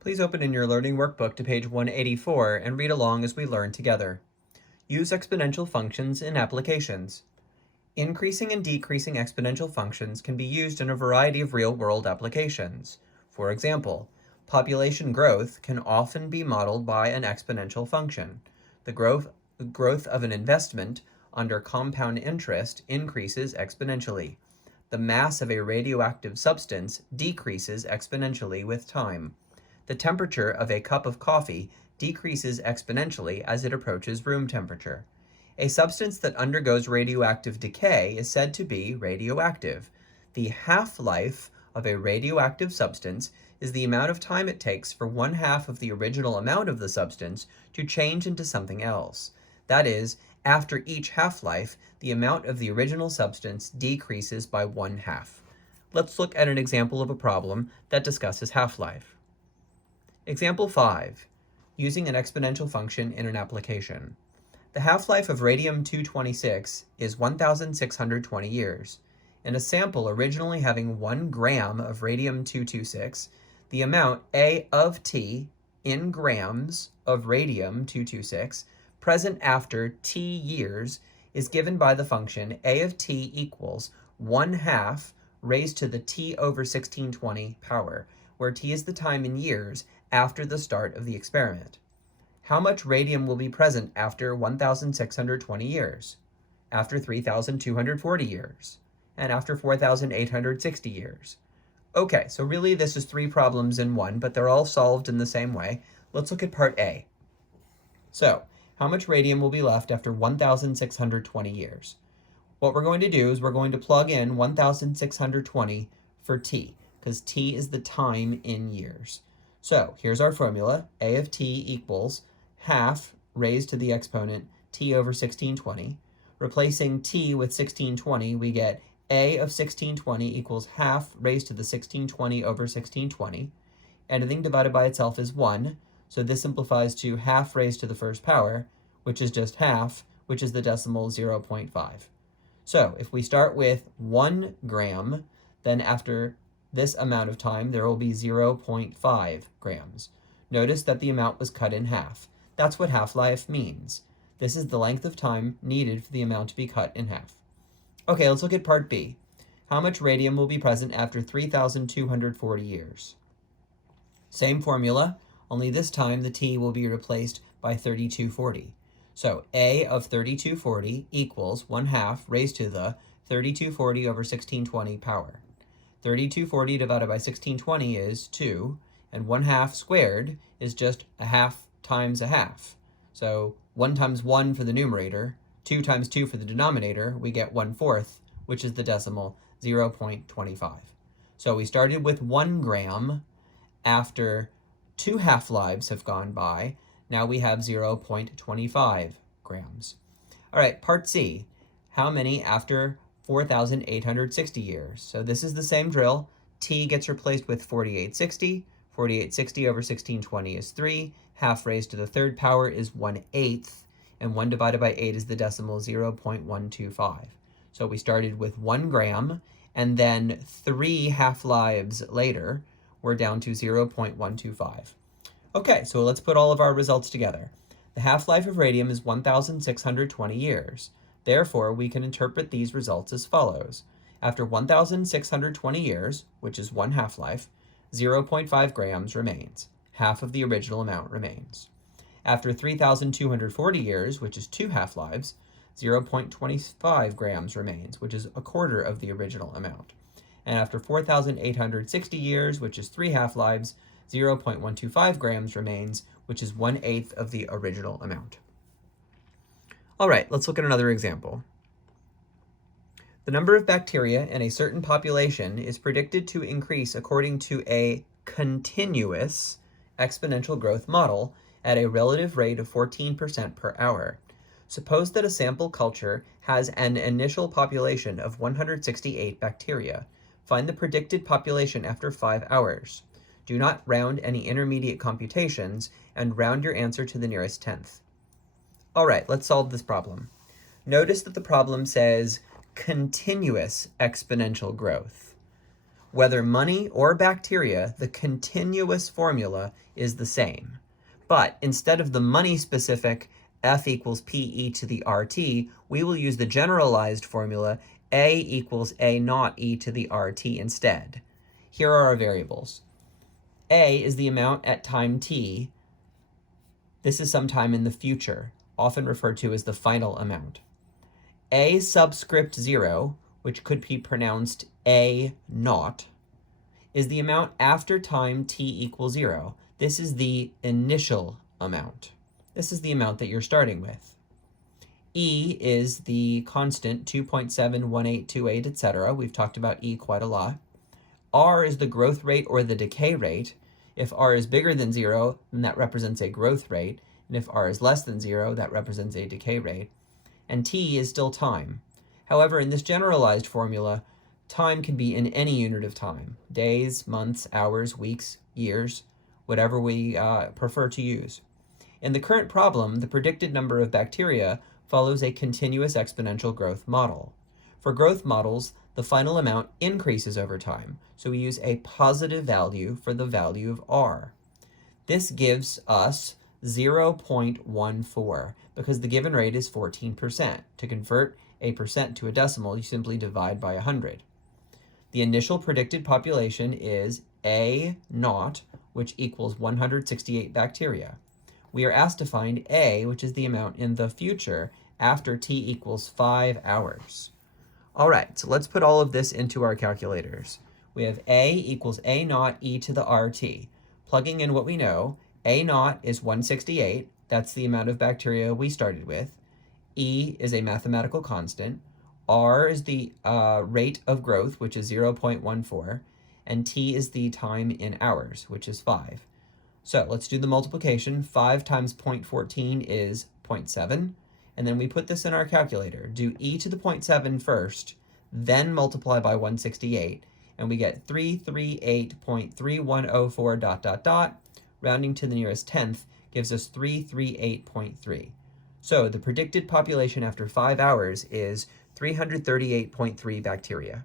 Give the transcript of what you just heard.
Please open in your learning workbook to page 184 and read along as we learn together. Use exponential functions in applications. Increasing and decreasing exponential functions can be used in a variety of real-world applications. For example, population growth can often be modeled by an exponential function. The growth of an investment under compound interest increases exponentially. The mass of a radioactive substance decreases exponentially with time. The temperature of a cup of coffee decreases exponentially as it approaches room temperature. A substance that undergoes radioactive decay is said to be radioactive. The half-life of a radioactive substance is the amount of time it takes for 1/2 of the original amount of the substance to change into something else. That is, after each half-life, the amount of the original substance decreases by 1/2. Let's look at an example of a problem that discusses half-life. Example 5, using an exponential function in an application. The half-life of radium-226 is 1,620 years. In a sample originally having 1 gram of radium-226, the amount A of T in grams of radium-226 present after T years is given by the function A of T equals 1/2 raised to the T over 1620 power, where T is the time in years after the start of the experiment. How much radium will be present after 1,620 years, after 3,240 years, and after 4,860 years? Okay, so really this is 3 problems in one, but they're all solved in the same way. Let's look at part A. So, how much radium will be left after 1,620 years? What we're going to do is we're going to plug in 1,620 for T, because T is the time in years. So here's our formula. A of T equals 1/2 raised to the exponent T over 1620. Replacing T with 1620, we get A of 1620 equals 1/2 raised to the 1620 over 1620. Anything divided by itself is 1, so this simplifies to 1/2 raised to the first power, which is just 1/2, which is the decimal 0.5. So if we start with 1 gram, then after this amount of time, there will be 0.5 grams. Notice that the amount was cut in half. That's what half-life means. This is the length of time needed for the amount to be cut in half. Okay, let's look at part B. How much radium will be present after 3,240 years? Same formula, only this time the T will be replaced by 3240. So A of 3240 equals 1/2 raised to the 3240 over 1620 power. 3240 divided by 1620 is 2, and 1/2 squared is just 1/2 times 1/2. So 1 times 1 for the numerator, 2 times 2 for the denominator, we get 1/4, which is the decimal 0.25. So we started with 1 gram. After 2 half-lives have gone by, now we have 0.25 grams. All right, part C. How many after 4,860 years? So this is the same drill. T gets replaced with 4860. 4860 over 1620 is 3. 1/2 raised to the third power is 1/8. And 1 divided by 8 is the decimal 0.125. So we started with 1 gram, and then 3 half-lives later, we're down to 0.125. Okay, so let's put all of our results together. The half-life of radium is 1,620 years. Therefore, we can interpret these results as follows. After 1,620 years, which is 1 half-life, 0.5 grams remains. Half of the original amount remains. After 3,240 years, which is 2 half-lives, 0.25 grams remains, which is 1/4 of the original amount. And after 4,860 years, which is 3 half-lives, 0.125 grams remains, which is 1/8 of the original amount. All right, let's look at another example. The number of bacteria in a certain population is predicted to increase according to a continuous exponential growth model at a relative rate of 14% per hour. Suppose that a sample culture has an initial population of 168 bacteria. Find the predicted population after 5 hours. Do not round any intermediate computations, and round your answer to the nearest tenth. All right, let's solve this problem. Notice that the problem says continuous exponential growth. Whether money or bacteria, the continuous formula is the same. But instead of the money-specific F equals PE to the RT, we will use the generalized formula A equals A naught E to the RT instead. Here are our variables. A is the amount at time t. This is sometime in the future, often referred to as the final amount. A subscript 0, which could be pronounced A naught, is the amount after time t equals 0. This is the initial amount. This is the amount that you're starting with. E is the constant 2.71828, etc. We've talked about E quite a lot. R is the growth rate or the decay rate. If R is bigger than 0, then that represents a growth rate. And if R is less than 0, that represents a decay rate. And T is still time. However, in this generalized formula, time can be in any unit of time: days, months, hours, weeks, years, whatever we prefer to use. In the current problem, the predicted number of bacteria follows a continuous exponential growth model. For growth models, the final amount increases over time, so we use a positive value for the value of R. This gives us 0.14 because the given rate is 14%. To convert a percent to a decimal, you simply divide by 100. The initial predicted population is A naught, which equals 168 bacteria. We are asked to find A, which is the amount in the future after t equals 5 hours. All right, so let's put all of this into our calculators. We have A equals A naught E to the RT. Plugging in what we know, A naught is 168. That's the amount of bacteria we started with. E is a mathematical constant. R is the rate of growth, which is 0.14. And T is the time in hours, which is 5. So let's do the multiplication. 5 times 0.14 is 0.7. And then we put this in our calculator. Do e to the 0.7 first, then multiply by 168, and we get 338.3104 ... Rounding to the nearest tenth gives us 338.3. So the predicted population after 5 hours is 338.3 bacteria.